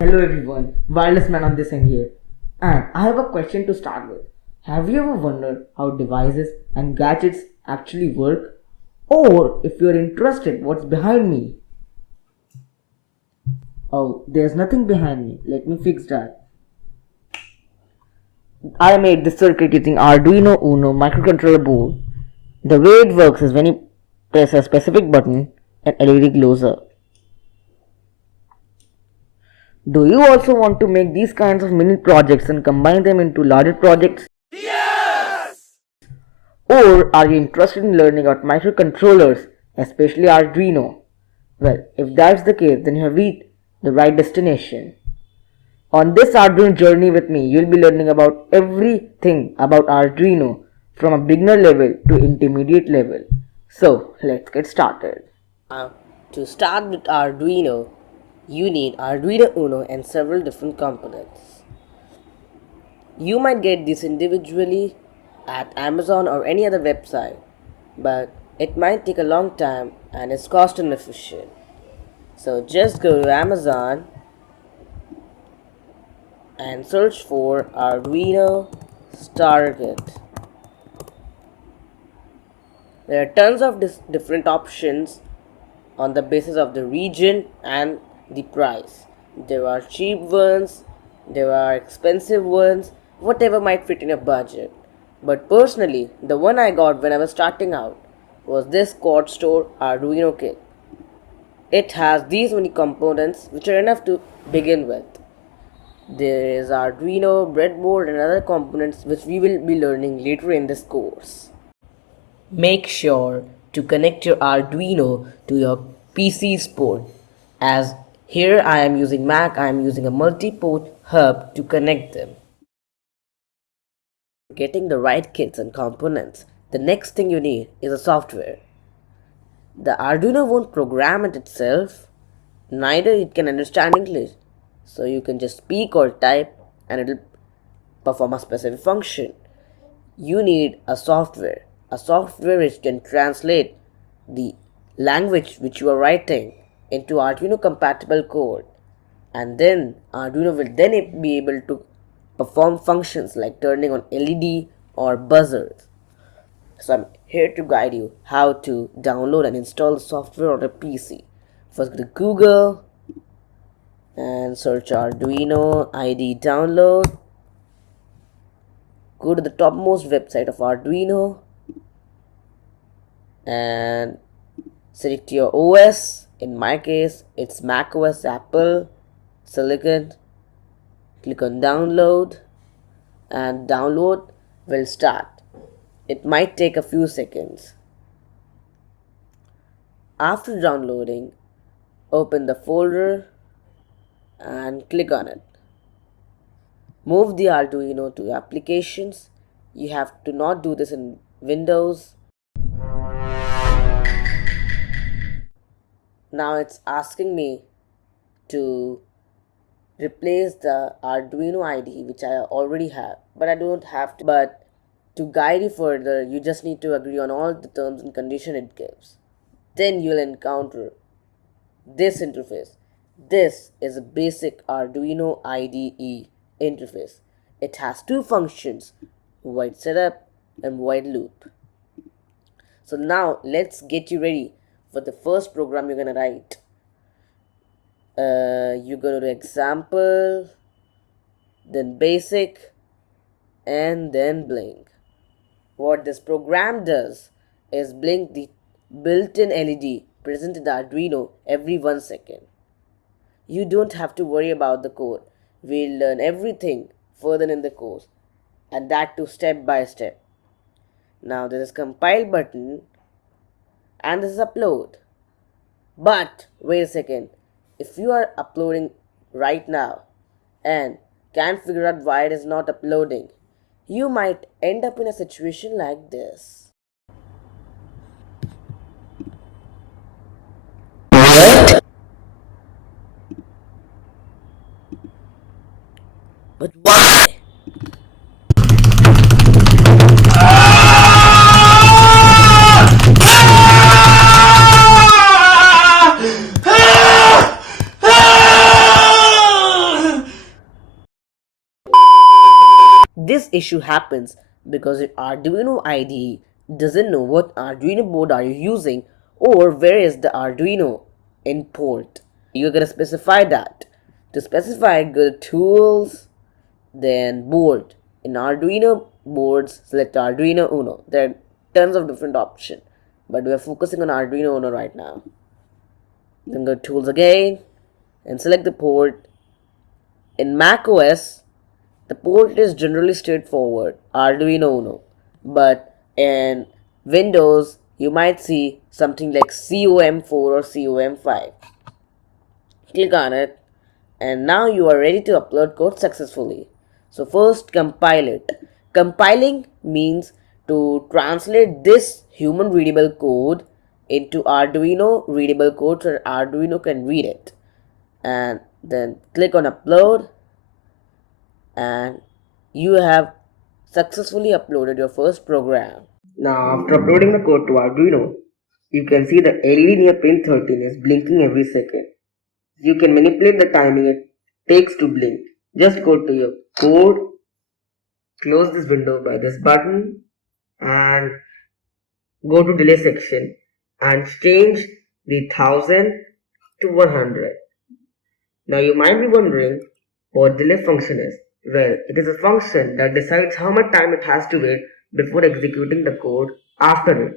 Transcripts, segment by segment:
Hello everyone, wireless man on this end here. And I have a question to start with. Have you ever wondered how devices and gadgets actually work? Or if you're interested, what's behind me? Oh, there's nothing behind me. Let me fix that. I made this circuit using Arduino Uno microcontroller board. The way it works is when you press a specific button, an LED glows up. Do you also want to make these kinds of mini projects and combine them into larger projects? Or are you interested in learning about microcontrollers, especially Arduino? Well, if that's the case, then you have reached the right destination. On this Arduino journey with me, you'll be learning about everything about Arduino from a beginner level to intermediate level. So, let's get started. To start with Arduino, you need Arduino Uno and several different components. You might get these individually at Amazon or any other website, but it might take a long time and is cost inefficient. So just go to Amazon and search for Arduino Starter Kit. There are tons of different options on the basis of the region and the price. There are cheap ones, there are expensive ones, whatever might fit in your budget. But personally, the one I got when I was starting out was this quad store Arduino kit. It has these many components which are enough to begin with. There is Arduino, breadboard and other components which we will be learning later in this course. Make sure to connect your Arduino to your PC's port. As here I am using Mac, I am using a multi-port hub to connect them. Getting the right kits and components, the next thing you need is a software. The Arduino won't program it itself, neither it can understand English. So you can just speak or type and it will perform a specific function. You need a software which can translate the language which you are writing into Arduino compatible code, and then Arduino will then be able to perform functions like turning on LED or buzzers. So I'm here to guide you how to download and install the software on a PC. First go to Google and search Arduino IDE download. Go to the topmost website of Arduino and select your OS. In my case, it's Mac OS, Apple, Silicon. Click on download and download will start. It might take a few seconds. After downloading, open the folder and click on it. Move the Arduino to applications. You have to not do this in Windows. Now it's asking me to replace the Arduino IDE which I already have, but I don't have to. But to guide you further, you just need to agree on all the terms and conditions it gives. Then you'll encounter this interface. This is a basic Arduino IDE interface. It has two functions, void setup and void loop. So now let's get you ready for the first program you're gonna write. You go to example, then basic, and then blink. What this program does is blink the built-in LED present in the Arduino every 1 second. You don't have to worry about the code. We'll learn everything further in the course, and that too step by step. Now there is compile button and this is upload. But wait a second, if you are uploading right now and can't figure out why it is not uploading, you might end up in a situation like this. But why? This issue happens because your Arduino IDE doesn't know what Arduino board are you using or where is the Arduino in port. You're gonna specify that. To specify, go to Tools, then Board. In Arduino boards, select Arduino Uno. There are tons of different options, but we are focusing on Arduino Uno right now. Then go to Tools again and select the port. In Mac OS, the port is generally straightforward, Arduino Uno, but in Windows, you might see something like COM4 or COM5. Click on it, and now you are ready to upload code successfully. So first, compile it. Compiling means to translate this human readable code into Arduino readable code so that Arduino can read it. And then click on upload, and you have successfully uploaded your first program. Now, after uploading the code to Arduino, you can see the LED near pin 13 is blinking every second. You can manipulate the timing it takes to blink. Just go to your code, close this window by this button, and go to delay section and change the 1000 to 100. Now you might be wondering what delay function is. Well, it is a function that decides how much time it has to wait before executing the code after it.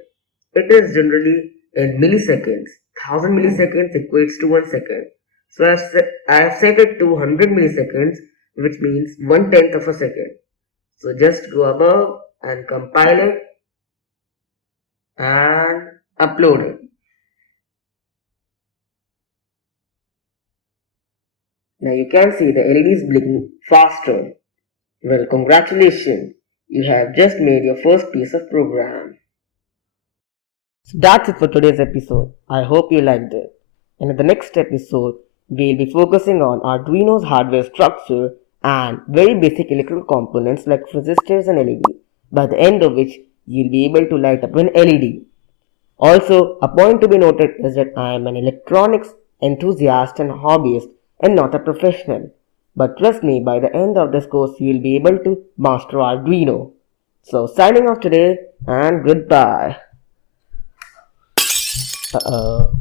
It is generally in milliseconds. 1000 milliseconds equates to 1 second. So I have set it to 100 milliseconds, which means 1/10 of a second. So just go above and compile it and upload it. Now you can see the LED is blinking faster. Well, congratulations, you have just made your first piece of program. So that's it for today's episode. I hope you liked it. And in the next episode, we'll be focusing on Arduino's hardware structure and very basic electrical components like resistors and LED, by the end of which you'll be able to light up an LED. Also, a point to be noted is that I am an electronics enthusiast and hobbyist and not a professional. But trust me, by the end of this course, you will be able to master Arduino. So, signing off today and goodbye. Uh-oh.